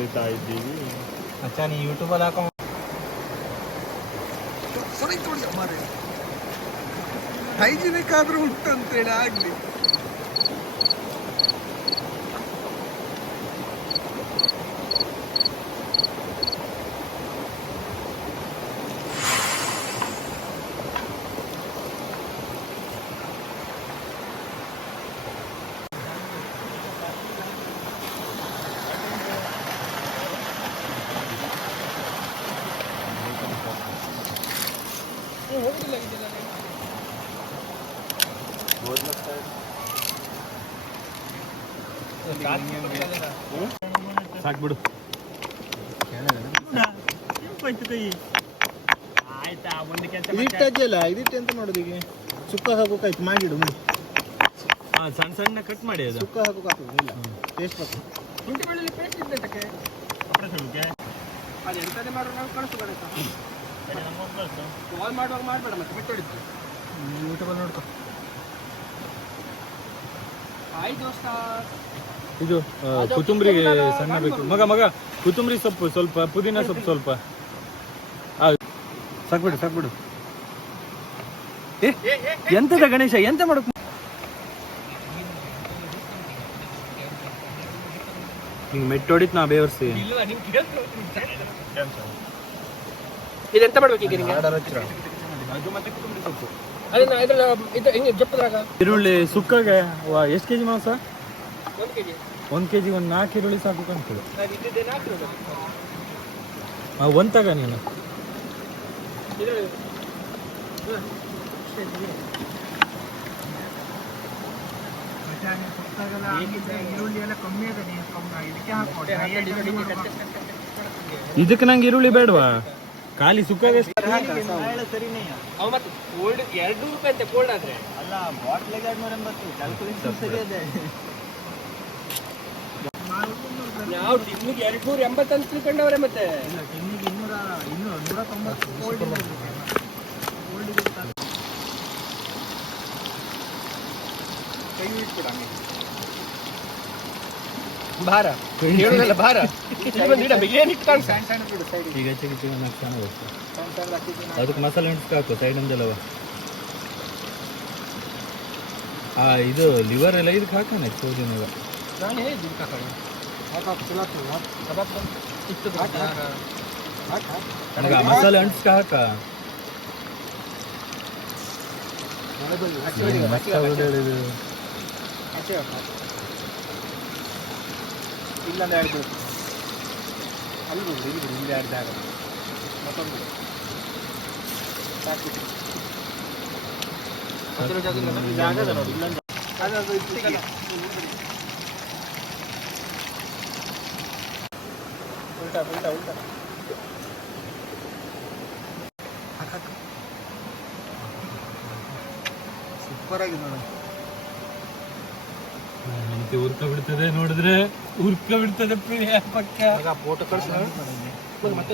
ತುಳಿತಾ ಇದ್ದೀವಿ. ಮಚ್ಚಾ ನೀ ಯೂಟ್ಯೂಬಲ್ಲಿ ಹಾಕೋ ಹೈಜಿನಿಕ್ ಆದ್ರೂ ಉಂಟಂತೇಳಿ ಆಗ್ಲಿ. ಸಾಕ್ಬಿಡು. ಇದಿಟ್ಟಲ್ಲ ಇದಿಟ್ಟು ಎಂತ ಮಾಡೋದು ಈಗ? ಸುಕ್ಕ ಹಾಕೋಕಾಯ್ತು ಮಾಡಿಡು ಮಾಡಿ. ಸಣ್ಣ ಸಣ್ಣ ಕಟ್ ಮಾಡಿ ಅದು ಸುಕ್ಕ ಹಾಕೋಕಾಗ್ತದೆ ಇಲ್ಲ ಟೇಸ್ಟ್ ಬರ್ತದೆ. ಶುಂಠಿ ಬೆಳ್ಳುಳ್ಳಿ ಪೇಸ್ಟ್ ಇದ್ದಕ್ಕೆ ಅದು ಎಂತದೇ ಮಾಡೋ ನಾವು ಕಳಿಸು ಗಣೇಶ. ಕಾಲ್ ಮಾಡುವಾಗ ಮಾಡಬೇಡ ಮತ್ತೆ ಬಿಟ್ಟು ಹೊಡಿತು. ಯೂಟ್ಯೂಬಲ್ಲಿ ನೋಡ್ಕೊ. ಆಯ್ತು ದೋಸ್ತ. ಇದು ಕೊತ್ತಂಬರಿಗೆ ಸಣ್ಣ ಬೇಕು ಮಗ ಮಗ. ಕೊತ್ತಂಬರಿ ಸೊಪ್ಪು ಸ್ವಲ್ಪ, ಪುದೀನ ಸೊಪ್ಪು ಸ್ವಲ್ಪ. ಸಾಕ್ಬಿಡು ಸಾಕ್ಬಿಡು. ಎಂತದ ಗಣೇಶ ಎಂತ ಮಾಡಕ್? ಹಿಂಗೆ ಮೆಟ್ಟು ಹೊಡಿತ್ ನಾ ಬೇವರ್ಸಿ. ಇದೆಂತ ಮಾಡ್ಬೇಕು ಈಗ ನಿಂಗೆ? ಅದನ್ನ ಇದು ಹಿಂಗೆ ಜಪ್ಪದ್ರಾಗ ಈರುಳ್ಳಿ ಸುಕ್ಕಾಗ ಎಷ್ಟು ಕೆಜಿ ಮಾಂಸ? 1 kg. 1 kg 4 ಈರುಳ್ಳಿ ಸಾಕು ಕಾಣ್ತದೆ. ಇದ್ದಿದ್ದೇನೆ ಹಾಕಿರೋದು. ಒಂದು ತಗ ನೀನು. ಇದಕ್ಕೆ ನಂಗೆ ಈರುಳ್ಳಿ ಬೇಡವಾ? ಖಾಲಿ ಸುಕ್ಕಾಗ ಅವ ಮತ್ತೆ ಕೋಲ್ಡ್ 200 ರೂಪಾಯಿ ಅಂತೆ ಕೋಲ್ಡ್ ಆದ್ರೆ. ಅಲ್ಲ ಬಾಟ್ಲಿಗೆ 280 ಕ್ಯಾಲ್ಕುಲೇಷನ್ ಸರಿ ಇದೆ. ನಾವು ಟಿನ್ನಿಗೆ 280 ಅಂತ ತಿಳ್ಕೊಂಡವ್ರೆ ಮತ್ತೆ. ಇಲ್ಲ ಟಿನ್ನಿಗೆ 190 ಕೋಲ್ಡ್ ಇದೆ. ಕೈ ಇಟ್ಬಿಡ ಭಾರ ಹೇಳುದಲ್ಲ ಭಾರ. ಬಿರಿಯಾನಿ ಈಗ ಅದಕ್ಕೆ ಮಸಾಲೆ ಎಣ್ಸ್ಕ ಹಾಕು ಸೈಡ್ ಒಂದೆಲ್ಲವ. ಇದು ಲಿವರ್ ಎಲ್ಲ ಇದಕ್ಕೆ ಹಾಕೋಣ ಸೋದಿನಾಗ. ನಾನು ಹೇಳಿದ್ದೀನಿ ಮಸಾಲೆ ಅಂಟಿಸ್ಕ ಹಾಕ. ಇಲ್ಲಂದ್ರೆ 2 ಅಲ್ಲಿ ಬಿಡು ಇಲ್ಲಿ ಬಿಡು ಇಲ್ಲಿ 2 ಜಾಗ ಮತ್ತೊಂದು ಸಾಕಿಟ್ಟು ಮತ್ತೊಂದು ಜಾಗ ಇದೆ ನೋಡಿ ಇಲ್ಲೊಂದು ಅದು ಇಟ್ಟಿಗೆ ಉಲ್ಟಾ ಉಲ್ಟಾ ಉಲ್ಟಾ ಸೂಪರ್ ಆಗಿದೆ ನೋಡಿ. ಉರ್ಕ ಬಿಡ್ತದೆ ನೋಡಿದ್ರೆ, ಉರ್ಕ ಬಿಡ್ತದೆ ಪಕ್ಕ. ಫೋಟೋ ಕಳಿಸ್ ಮತ್ತೆ